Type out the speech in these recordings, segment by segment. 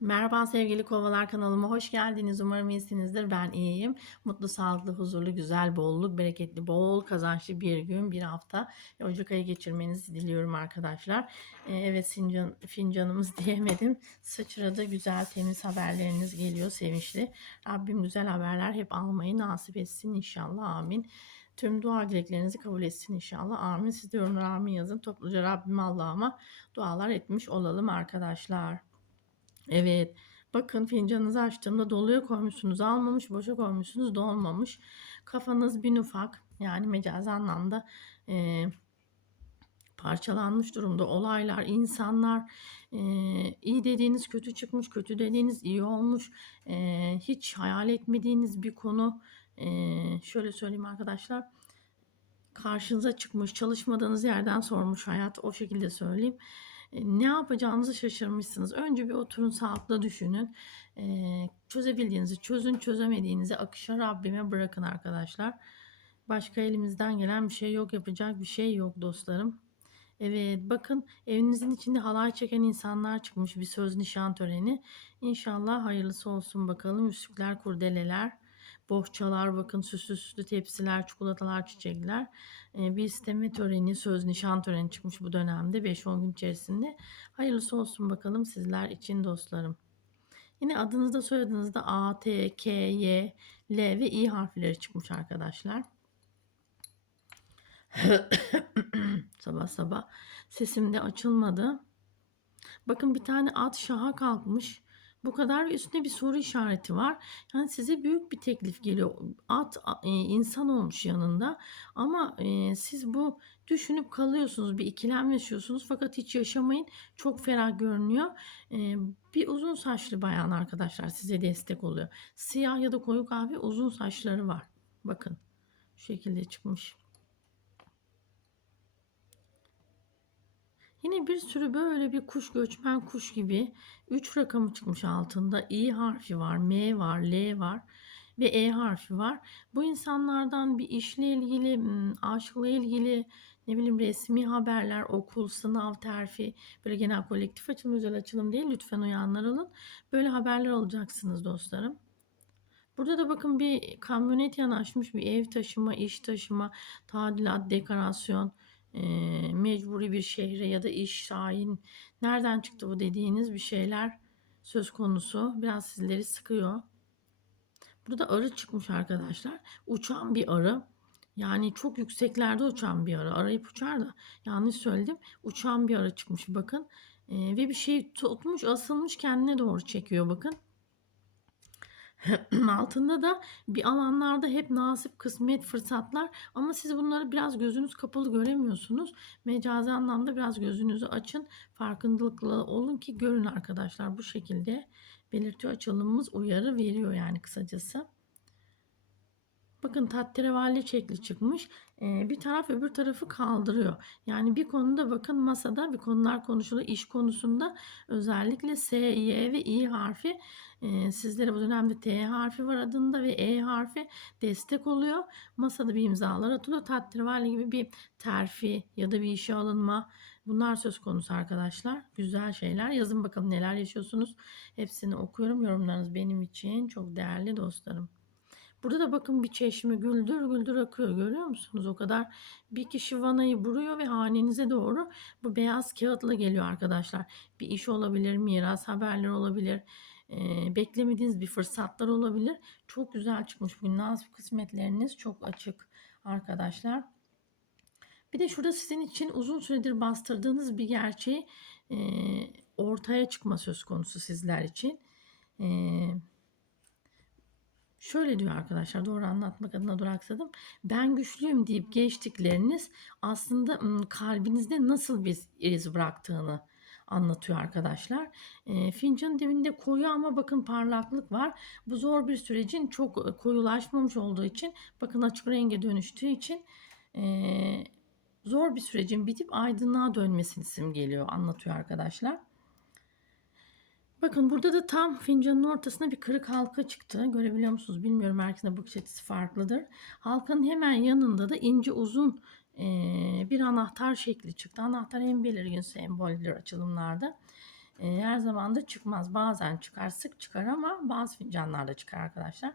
Merhaba sevgili kovalar kanalıma hoş geldiniz. Umarım iyisinizdir. Ben iyiyim. Mutlu, sağlıklı, huzurlu, güzel, bolluk, bereketli, bol kazançlı bir gün, bir hafta Ocak ayı geçirmenizi diliyorum arkadaşlar. Ee, evet fincan, fincanımız diyemedim. Sıçradı güzel temiz haberleriniz geliyor sevinçli. Rabbim güzel haberler hep almayı nasip etsin inşallah amin. Tüm dua dileklerinizi kabul etsin inşallah. Amin. Siz de yorumlara amin yazın. Topluca Rabbim Allah'ıma dualar etmiş olalım arkadaşlar. Evet. Bakın fincanınızı açtığımda doluya koymuşsunuz almamış, boşa koymuşsunuz dolmamış. Kafanız bir ufak yani mecazi anlamda e, parçalanmış durumda. Olaylar, insanlar e, iyi dediğiniz kötü çıkmış, kötü dediğiniz iyi olmuş. E, hiç hayal etmediğiniz bir konu e, şöyle söyleyeyim arkadaşlar karşınıza çıkmış, çalışmadığınız yerden sormuş hayat o şekilde söyleyeyim. E, ne yapacağınızı şaşırmışsınız. Önce bir oturun sağlıklı düşünün. E, çözebildiğinizi çözün, çözemediğinizi akışa Rabbime bırakın arkadaşlar. Başka elimizden gelen bir şey yok, yapacak bir şey yok dostlarım. Evet bakın evinizin içinde halay çeken insanlar çıkmış bir söz nişan töreni. İnşallah hayırlısı olsun bakalım. Yüzükler, kurdeleler, bohçalar bakın süslü süslü tepsiler, çikolatalar, çiçekler. Ee, bir isteme töreni, söz nişan töreni çıkmış bu dönemde 5-10 gün içerisinde. Hayırlısı olsun bakalım sizler için dostlarım. Yine adınızda soyadınızda A, T, K, Y, L ve İ harfleri çıkmış arkadaşlar. sabah sabah sesim de açılmadı. Bakın bir tane at şaha kalkmış. Bu kadar ve üstünde bir soru işareti var. Yani size büyük bir teklif geliyor. At e, insan olmuş yanında ama e, siz bu düşünüp kalıyorsunuz. Bir ikilem yaşıyorsunuz fakat hiç yaşamayın. Çok ferah görünüyor. E, bir uzun saçlı bayan arkadaşlar size destek oluyor. Siyah ya da koyu kahve uzun saçları var. Bakın şu şekilde çıkmış. Yine bir sürü böyle bir kuş göçmen kuş gibi 3 rakamı çıkmış altında. İ harfi var, M var, L var ve E harfi var. Bu insanlardan bir işle ilgili, hmm, aşkla ilgili, ne bileyim resmi haberler, okul, sınav, terfi, böyle genel kolektif açılım, özel açılım değil. Lütfen uyanlar olun. Böyle haberler alacaksınız dostlarım. Burada da bakın bir kamyonet yanaşmış bir ev taşıma, iş taşıma, tadilat, dekorasyon, e, mecburi bir şehre ya da iş şahin nereden çıktı bu dediğiniz bir şeyler söz konusu. Biraz sizleri sıkıyor. Burada arı çıkmış arkadaşlar. Uçan bir arı. Yani çok yükseklerde uçan bir arı. Arayıp uçar da yanlış söyledim. Uçan bir arı çıkmış bakın. E, ve bir şey tutmuş asılmış kendine doğru çekiyor bakın. altında da bir alanlarda hep nasip, kısmet, fırsatlar ama siz bunları biraz gözünüz kapalı göremiyorsunuz. Mecazi anlamda biraz gözünüzü açın. Farkındalıklı olun ki görün arkadaşlar. Bu şekilde belirtiyor açılımımız uyarı veriyor yani kısacası. Bakın tahterevalli şekli çıkmış. Ee, bir taraf öbür tarafı kaldırıyor. Yani bir konuda bakın masada bir konular konuşuluyor. İş konusunda özellikle S, Y ve İ harfi e, sizlere bu dönemde T harfi var adında ve E harfi destek oluyor. Masada bir imzalar atılıyor. Tahterevalli gibi bir terfi ya da bir işe alınma Bunlar söz konusu arkadaşlar. Güzel şeyler. Yazın bakalım neler yaşıyorsunuz. Hepsini okuyorum. Yorumlarınız benim için çok değerli dostlarım. Burada da bakın bir çeşme güldür güldür akıyor görüyor musunuz? O kadar bir kişi vanayı vuruyor ve hanenize doğru bu beyaz kağıtla geliyor arkadaşlar. Bir iş olabilir, miras haberler olabilir, e, beklemediğiniz bir fırsatlar olabilir. Çok güzel çıkmış bugün nasip kısmetleriniz çok açık arkadaşlar. Bir de şurada sizin için uzun süredir bastırdığınız bir gerçeği e, ortaya çıkma söz konusu sizler için. Eee Şöyle diyor arkadaşlar doğru anlatmak adına duraksadım. Ben güçlüyüm deyip geçtikleriniz aslında kalbinizde nasıl bir iz bıraktığını anlatıyor arkadaşlar. E, fincanın dibinde koyu ama bakın parlaklık var. Bu zor bir sürecin çok koyulaşmamış olduğu için bakın açık renge dönüştüğü için e, zor bir sürecin bitip aydınlığa dönmesini simgeliyor anlatıyor arkadaşlar. Bakın burada da tam fincanın ortasına bir kırık halka çıktı. Görebiliyor musunuz bilmiyorum herkesin bakış açısı farklıdır. Halkanın hemen yanında da ince uzun bir anahtar şekli çıktı. Anahtar en belirgin semboldür açılımlarda. Her zaman da çıkmaz. Bazen çıkar, sık çıkar ama bazı fincanlarda çıkar arkadaşlar.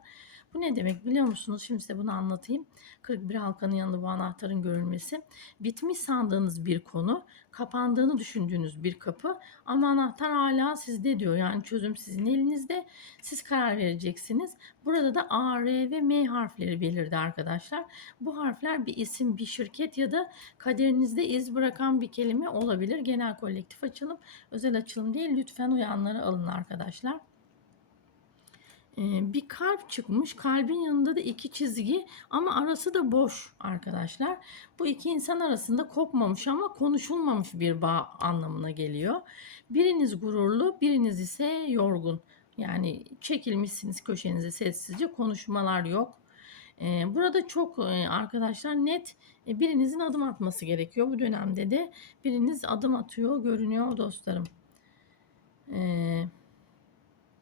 Bu ne demek biliyor musunuz? Şimdi size bunu anlatayım. 41 halkanın yanında bu anahtarın görülmesi. Bitmiş sandığınız bir konu, kapandığını düşündüğünüz bir kapı ama anahtar hala sizde diyor. Yani çözüm sizin elinizde. Siz karar vereceksiniz. Burada da A, R ve M harfleri belirdi arkadaşlar. Bu harfler bir isim, bir şirket ya da kaderinizde iz bırakan bir kelime olabilir. Genel kolektif açılım, özel açılım değil. Lütfen uyanları alın arkadaşlar. Ee, bir kalp çıkmış. Kalbin yanında da iki çizgi ama arası da boş arkadaşlar. Bu iki insan arasında kopmamış ama konuşulmamış bir bağ anlamına geliyor. Biriniz gururlu, biriniz ise yorgun. Yani çekilmişsiniz köşenize sessizce konuşmalar yok. Ee, burada çok e, arkadaşlar net e, birinizin adım atması gerekiyor. Bu dönemde de biriniz adım atıyor görünüyor dostlarım. Ee,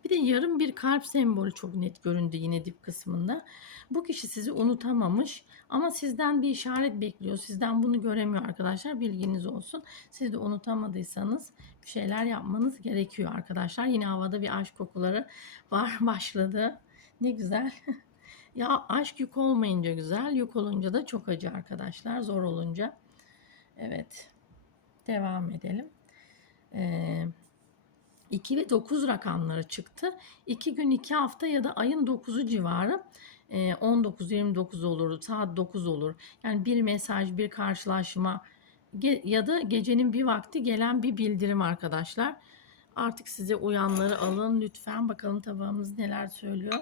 bir de yarım bir kalp sembolü çok net göründü yine dip kısmında. Bu kişi sizi unutamamış ama sizden bir işaret bekliyor. Sizden bunu göremiyor arkadaşlar. Bilginiz olsun. Siz de unutamadıysanız bir şeyler yapmanız gerekiyor arkadaşlar. Yine havada bir aşk kokuları var başladı. Ne güzel. ya aşk yük olmayınca güzel, yük olunca da çok acı arkadaşlar. Zor olunca. Evet. Devam edelim. Eee 2 ve 9 rakamları çıktı. 2 gün 2 hafta ya da ayın 9'u civarı 19-29 olur, saat 9 olur. Yani bir mesaj, bir karşılaşma ya da gecenin bir vakti gelen bir bildirim arkadaşlar. Artık size uyanları alın lütfen. Bakalım tabağımız neler söylüyor,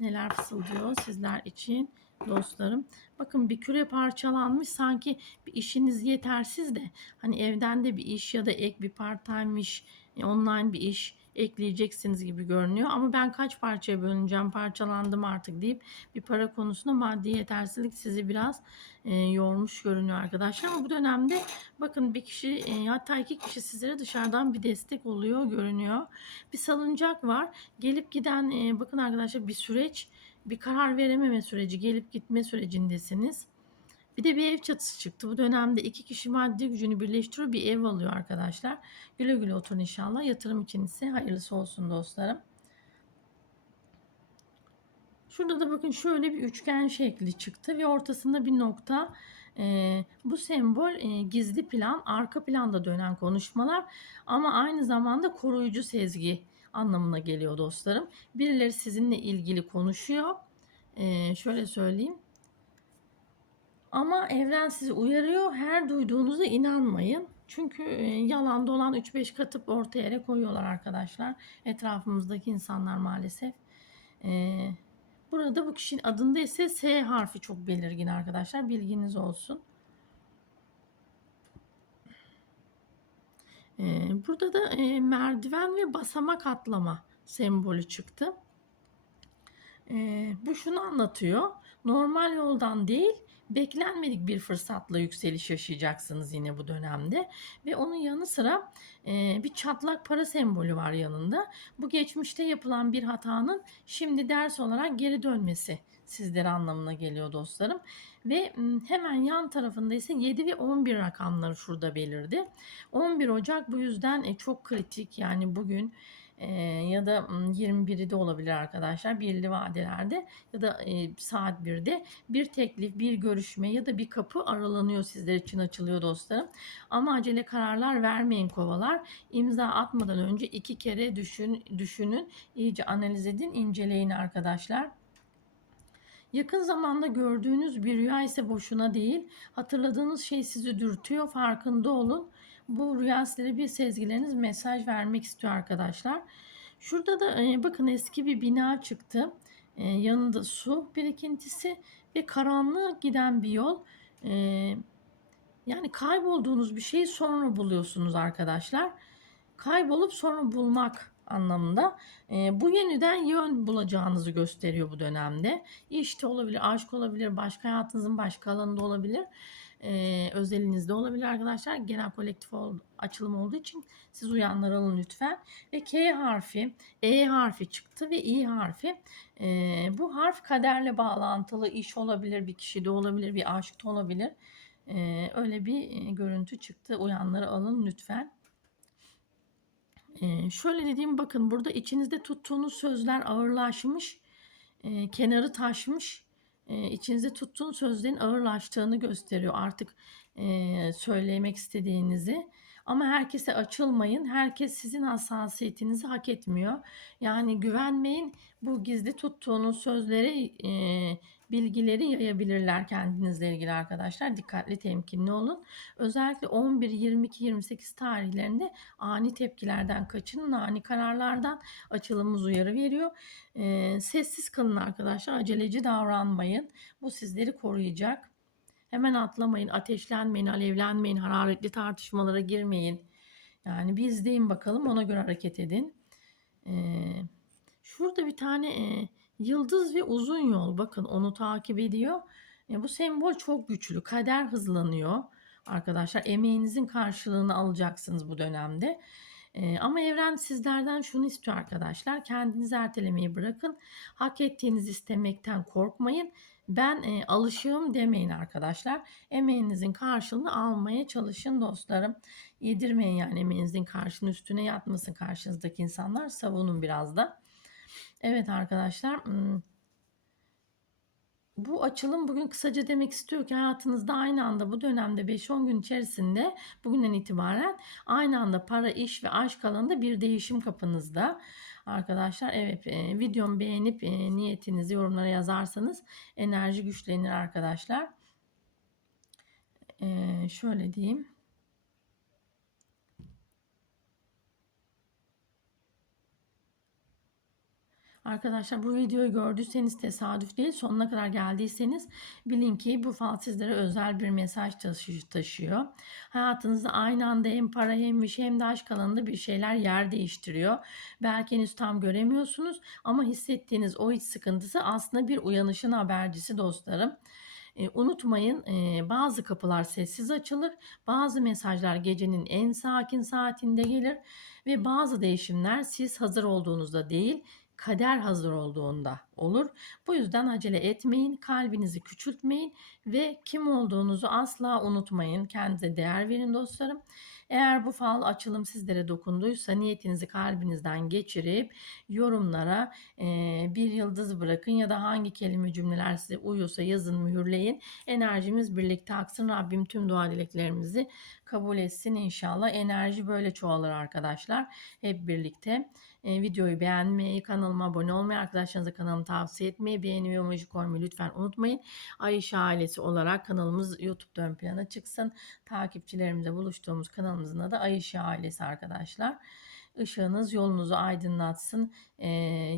neler fısıldıyor sizler için dostlarım. Bakın bir küre parçalanmış sanki bir işiniz yetersiz de hani evden de bir iş ya da ek bir part time iş e, online bir iş ekleyeceksiniz gibi görünüyor. Ama ben kaç parçaya bölüneceğim, parçalandım artık deyip bir para konusunda maddi yetersizlik sizi biraz e, yormuş görünüyor arkadaşlar. Ama bu dönemde bakın bir kişi e, hatta iki kişi sizlere dışarıdan bir destek oluyor görünüyor. Bir salıncak var. Gelip giden e, bakın arkadaşlar bir süreç, bir karar verememe süreci, gelip gitme sürecindesiniz. Bir de bir ev çatısı çıktı. Bu dönemde iki kişi maddi gücünü birleştiriyor bir ev alıyor arkadaşlar. Güle güle oturun inşallah. Yatırım için ise hayırlısı olsun dostlarım. Şurada da bakın şöyle bir üçgen şekli çıktı ve ortasında bir nokta. Ee, bu sembol e, gizli plan, arka planda dönen konuşmalar ama aynı zamanda koruyucu sezgi anlamına geliyor dostlarım. Birileri sizinle ilgili konuşuyor. Ee, şöyle söyleyeyim ama evren sizi uyarıyor. Her duyduğunuza inanmayın. Çünkü e, yalan dolan 3-5 katıp ortaya koyuyorlar arkadaşlar. Etrafımızdaki insanlar maalesef. Ee, burada bu kişinin adında ise S harfi çok belirgin arkadaşlar. Bilginiz olsun. Ee, burada da e, merdiven ve basamak atlama sembolü çıktı. Ee, bu şunu anlatıyor. Normal yoldan değil, beklenmedik bir fırsatla yükseliş yaşayacaksınız yine bu dönemde ve onun yanı sıra e, bir çatlak para sembolü var yanında. Bu geçmişte yapılan bir hatanın şimdi ders olarak geri dönmesi sizlere anlamına geliyor dostlarım. Ve hemen yan tarafında ise 7 ve 11 rakamları şurada belirdi. 11 Ocak bu yüzden e, çok kritik yani bugün ya da 21'i de olabilir arkadaşlar birli vadelerde ya da saat 1'de bir teklif, bir görüşme ya da bir kapı aralanıyor sizler için açılıyor dostlarım. Ama acele kararlar vermeyin kovalar. İmza atmadan önce iki kere düşün, düşünün, iyice analiz edin, inceleyin arkadaşlar. Yakın zamanda gördüğünüz bir rüya ise boşuna değil. Hatırladığınız şey sizi dürtüyor. Farkında olun. Bu rüya size bir sezgileriniz mesaj vermek istiyor arkadaşlar. Şurada da e, bakın eski bir bina çıktı. E, yanında su birikintisi ve karanlığa giden bir yol. E, yani kaybolduğunuz bir şeyi sonra buluyorsunuz arkadaşlar. Kaybolup sonra bulmak anlamında. E, bu yeniden yön bulacağınızı gösteriyor bu dönemde. İşte olabilir, aşk olabilir, başka hayatınızın başka alanında olabilir. E, özelinizde olabilir arkadaşlar. Genel kolektif ol, açılım olduğu için siz uyanlar alın lütfen. Ve K harfi, E harfi çıktı ve İ harfi. E, bu harf kaderle bağlantılı iş olabilir, bir kişide olabilir, bir aşkta olabilir. E, öyle bir görüntü çıktı. Uyanları alın lütfen. Şöyle dediğim bakın burada içinizde tuttuğunuz sözler ağırlaşmış, eee, kenarı taşmış. Eee, içinizde tuttuğunuz sözlerin ağırlaştığını gösteriyor artık eee, söylemek istediğinizi. Ama herkese açılmayın. Herkes sizin hassasiyetinizi hak etmiyor. Yani güvenmeyin. Bu gizli tuttuğunuz sözleri, eee, bilgileri yayabilirler kendinizle ilgili arkadaşlar. Dikkatli, temkinli olun. Özellikle 11, 22, 28 tarihlerinde ani tepkilerden kaçının, ani kararlardan açılımımız uyarı veriyor. Eee, sessiz kalın arkadaşlar. Aceleci davranmayın. Bu sizleri koruyacak. Hemen atlamayın, ateşlenmeyin, alevlenmeyin, hararetli tartışmalara girmeyin. Yani bir izleyin bakalım ona göre hareket edin. Eee, şurada bir tane eee, yıldız ve uzun yol bakın onu takip ediyor. E, bu sembol çok güçlü. Kader hızlanıyor. Arkadaşlar emeğinizin karşılığını alacaksınız bu dönemde. Eee, ama evren sizlerden şunu istiyor arkadaşlar. Kendinizi ertelemeyi bırakın. Hak ettiğinizi istemekten korkmayın. Ben e, alışığım demeyin arkadaşlar. Emeğinizin karşılığını almaya çalışın dostlarım. Yedirmeyin yani emeğinizin karşılığının üstüne yatmasın karşınızdaki insanlar. Savunun biraz da. Evet arkadaşlar. hmm, Bu açılım bugün kısaca demek istiyor ki hayatınızda aynı anda bu dönemde 5-10 gün içerisinde bugünden itibaren aynı anda para, iş ve aşk alanında bir değişim kapınızda. Arkadaşlar evet e, videomu beğenip e, niyetinizi yorumlara yazarsanız enerji güçlenir arkadaşlar. E, şöyle diyeyim. Arkadaşlar bu videoyu gördüyseniz tesadüf değil sonuna kadar geldiyseniz bilin ki bu fal sizlere özel bir mesaj taşı- taşıyor. Hayatınızda aynı anda hem para hem iş hem de aşk alanında bir şeyler yer değiştiriyor. Belki henüz tam göremiyorsunuz ama hissettiğiniz o iç sıkıntısı aslında bir uyanışın habercisi dostlarım. E, unutmayın e, bazı kapılar sessiz açılır, bazı mesajlar gecenin en sakin saatinde gelir ve bazı değişimler siz hazır olduğunuzda değil, kader hazır olduğunda olur. Bu yüzden acele etmeyin, kalbinizi küçültmeyin ve kim olduğunuzu asla unutmayın. Kendinize değer verin dostlarım. Eğer bu fal açılım sizlere dokunduysa niyetinizi kalbinizden geçirip yorumlara e, bir yıldız bırakın ya da hangi kelime cümleler size uyuyorsa yazın mühürleyin. Enerjimiz birlikte aksın. Rabbim tüm dua dileklerimizi kabul etsin inşallah. Enerji böyle çoğalır arkadaşlar. Hep birlikte e, videoyu beğenmeyi, kanalıma abone olmayı, arkadaşlarınıza kanalımı tavsiye etmeyi, beğeni ve emoji koymayı lütfen unutmayın. Ayşe ailesi olarak kanalımız YouTube'da ön plana çıksın. Takipçilerimizle buluştuğumuz kanalımızın adı Ayşe ailesi arkadaşlar. Işığınız yolunuzu aydınlatsın. E,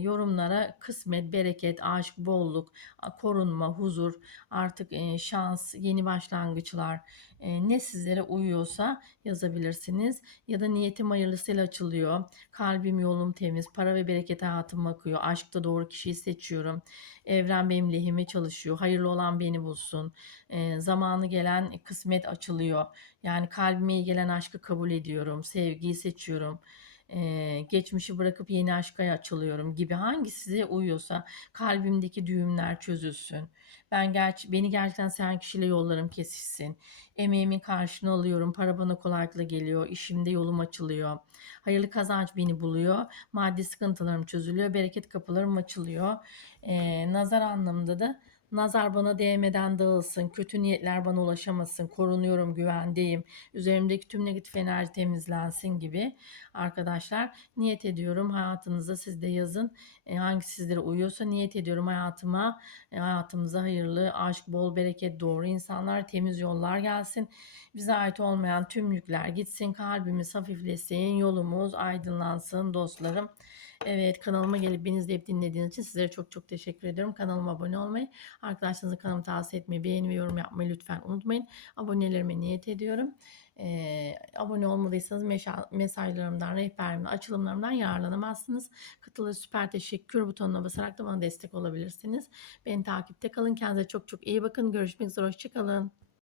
yorumlara kısmet, bereket, aşk, bolluk, korunma, huzur, artık e, şans, yeni başlangıçlar e, ne sizlere uyuyorsa yazabilirsiniz. Ya da niyetim hayırlısıyla açılıyor. Kalbim yolum temiz. Para ve bereket hayatım akıyor. Aşkta doğru kişiyi seçiyorum. Evren benim lehime çalışıyor. Hayırlı olan beni bulsun. E, zamanı gelen kısmet açılıyor. Yani kalbime iyi gelen aşkı kabul ediyorum. Sevgiyi seçiyorum e, geçmişi bırakıp yeni aşka açılıyorum gibi hangisi size uyuyorsa kalbimdeki düğümler çözülsün. Ben gerçi beni gerçekten seven kişiyle yollarım kesişsin. Emeğimin karşını alıyorum. Para bana kolaylıkla geliyor. İşimde yolum açılıyor. Hayırlı kazanç beni buluyor. Maddi sıkıntılarım çözülüyor. Bereket kapılarım açılıyor. E, nazar anlamında da Nazar bana değmeden dağılsın, kötü niyetler bana ulaşamasın, korunuyorum, güvendeyim, üzerimdeki tüm negatif enerji temizlensin gibi arkadaşlar niyet ediyorum hayatınıza. Siz de yazın e, hangi sizlere uyuyorsa niyet ediyorum hayatıma. E, hayatımıza hayırlı aşk bol bereket doğru insanlar temiz yollar gelsin. Bize ait olmayan tüm yükler gitsin kalbimiz hafiflesin yolumuz aydınlansın dostlarım Evet kanalıma gelip beni izleyip dinlediğiniz için sizlere çok çok teşekkür ediyorum. Kanalıma abone olmayı, arkadaşlarınıza kanalımı tavsiye etmeyi, beğeni ve yorum yapmayı lütfen unutmayın. Abonelerime niyet ediyorum. Ee, abone olmadıysanız mesajlarımdan, rehberimden, açılımlarımdan yararlanamazsınız. Katılı süper teşekkür butonuna basarak da bana destek olabilirsiniz. Beni takipte kalın. Kendinize çok çok iyi bakın. Görüşmek üzere. Hoşçakalın.